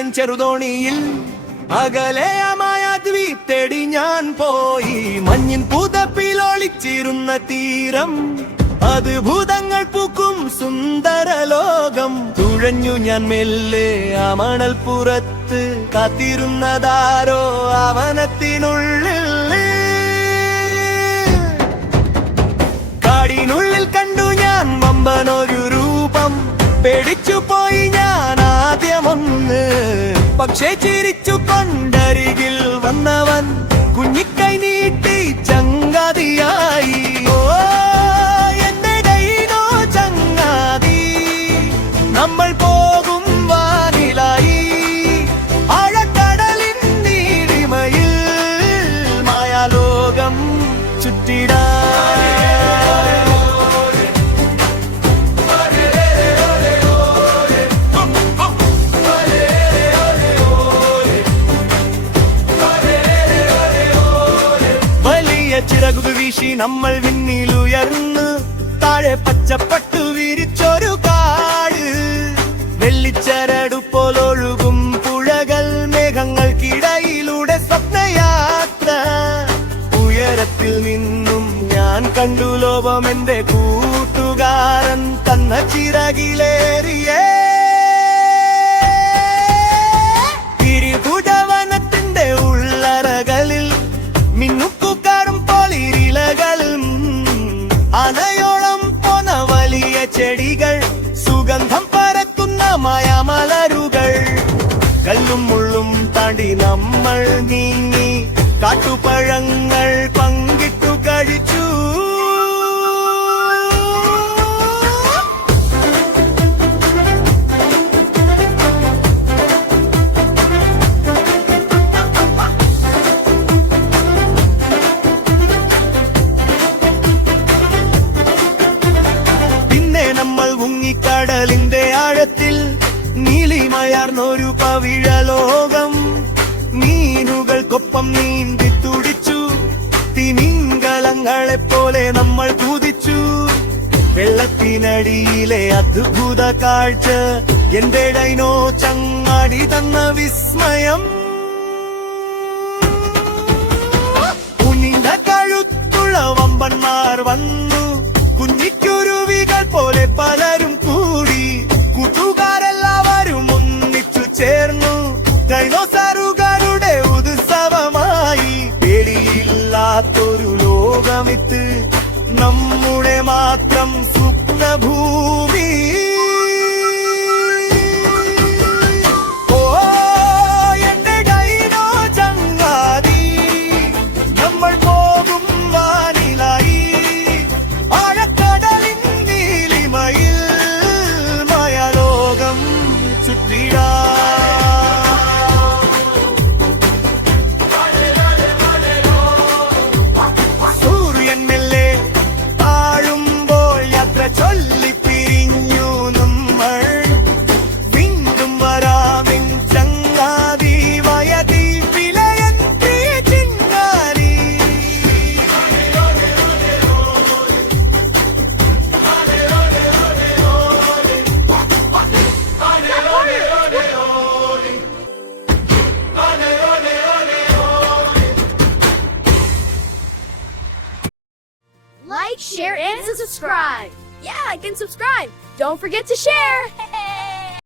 N ചെറുതോണിയിൽ അകലെയമായ ദ്വീപ് തേടി ഞാൻ പോയി. മഞ്ഞിൻ പുതപ്പിലൊളിച്ചിരുന്ന തീരം, അത് ഭൂതങ്ങൾ പൂക്കും സുന്ദര ലോകം. തുഴഞ്ഞു ഞാൻ മെല്ലെ ആ മണൽ പുറത്ത്, കാത്തിരുന്നതാരോ അവനത്തിനുള്ളിൽ. കാടിനുള്ളിൽ കണ്ടു ഞാൻ വമ്പനൊരു രൂപം, പേടിച്ചു പോയി ഞാൻ ആദ്യമൊന്ന്. പക്ഷേ ചിരിച്ചു കൊണ്ടരികിൽ വന്നവൻ കുഞ്ഞിക്കൈ നീട്ടി ചങ്ങാതിയായി. ഓ എന്റെ ഡൈനോ ചങ്ങാതി, നമ്മൾ പോകും വാനിലായി. ആഴക്കടലിൻ നീലിമയിൽ മായാലോകം ചുറ്റിടാ. ചിറകു വീശി നമ്മൾ വിണ്ണിലുയർന്ന്, താഴെ പച്ചപ്പട്ടു വിരിച്ചൊരു കാട്. വെള്ളിച്ചരടു പോലൊഴുകും പുഴകൾ, മേഘങ്ങൾക്കിടയിലൂടെ സ്വപ്നയാത്ര. ഉയരത്തിൽ നിന്നും ഞാൻ കണ്ടു ലോകം, എന്റെ കൂട്ടുകാരൻ തന്ന ചിറകിലേറിയേ. തിരുകുടവനത്തിന്റെ ഉള്ളറകളിൽ മിന്നുക്കുക്കാറും പോളിരിലകളും, അനയോളം പോന്ന വലിയ ചെടികൾ, സുഗന്ധം പരത്തുന്ന മായമലരുകൾ. കല്ലും മുള്ളും താണ്ടി നമ്മൾ നീങ്ങി, കാട്ടുപഴങ്ങൾ പങ്കിട്ടു കഴിച്ചു. കടലിന്റെ ആഴത്തിൽ നീലിമയാർന്നൊരു പവിഴലോകം. മീനുകൾക്കൊപ്പം നീന്തി തുടിച്ചു, തിമിംഗലങ്ങളെപ്പോലെ നമ്മൾ കുതിച്ചു. വെള്ളത്തിനടിയിലെ അദ്ഭുത കാഴ്ച, എന്റെ ഡൈനോ ചങ്ങാടി തന്ന വിസ്മയം. ഉനിണ്ട കഴുത്തുള്ള വമ്പന്മാർ വന്നു, കുഞ്ഞിക്കുരുവികൾ പോലെ പലരും കൂടി. കൂട്ടുകാരെല്ലാവരും ഒന്നിച്ചു ചേർന്നു, ഡൈനോസറുകളുടെ ഉത്സവമായി. പേടിയില്ലാത്തൊരു ലോകമിത്ത്, നമ്മുടെ മാത്രം സ്വപ്നഭൂമി. സൂര്യൻ മെല്ലെ താഴുമ്പോൾ യാത്ര ചൊല്ലി പിരിഞ്ഞു നമ്മൾ. വീണ്ടും വരാമിൻ ചങ്ങാതി, വയതീപിലയൻ പ്രിയ ചിങ്ങാരി. Like, share, and subscribe. Yeah, I can subscribe. Don't forget to share.